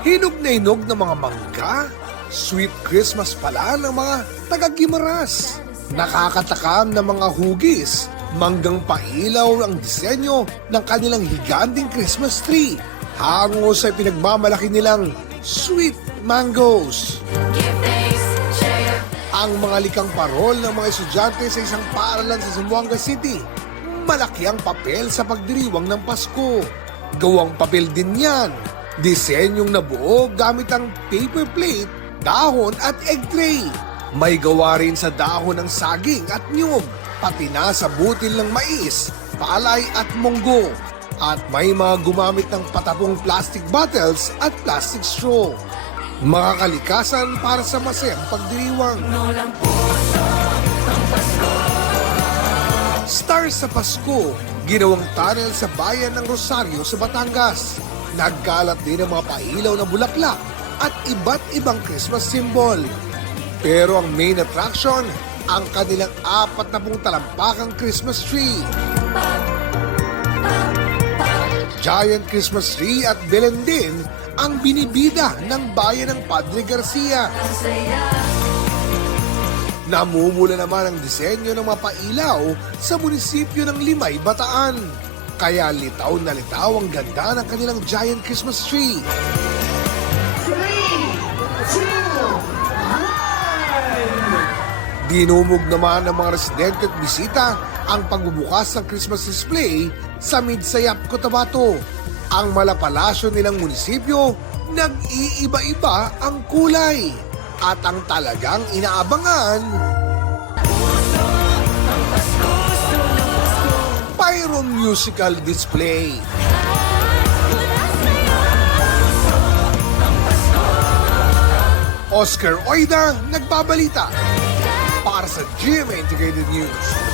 Hinog na hinog ng mga mangga, sweet Christmas pala ng mga taga-Gimaras. Nakakatakam ng mga hugis, manggang pailaw ang disenyo ng kanilang higanting Christmas tree. Hango sa pinagmamalaki nilang sweet mangoes. Ang mga likang parol ng mga estudyante sa isang paaralan sa Zamboanga City, malaki ang papel sa pagdiriwang ng Pasko. Gawang papel din yan. Disenyong nabuo gamit ang paper plate, dahon at egg tray. May gawa rin sa dahon ng saging at niyog, pati na sa butil ng mais, palay at munggo. At may mga gumamit ng patapong plastic bottles at plastic straw. Mga kalikasan para sa masayang pagdiriwang. Star sa Pasko, ginawang tunnel sa bayan ng Rosario sa Batangas. Nagkalat din ang mga pailaw na bulaklak at iba't ibang Christmas symbol. Pero ang main attraction, ang kanilang 40 talampakang Christmas tree. Giant Christmas tree at Belen din ang binibida ng bayan ng Padre Garcia. Namumula naman ang disenyo ng mga pailaw sa munisipyo ng Limay, Bataan. Kaya litaw na litaw ang ganda ng kanilang giant Christmas tree. 3, 2, 1. Dinumog naman ng mga residente at bisita ang pagbubukas ng Christmas display sa Midsayap, Cotabato. Ang malapalasyo nilang munisipyo, nag-iiba-iba ang kulay. At ang talagang inaabangan, pyro musical display. Oscar Oida, nagbabalita para sa GMA Integrated News.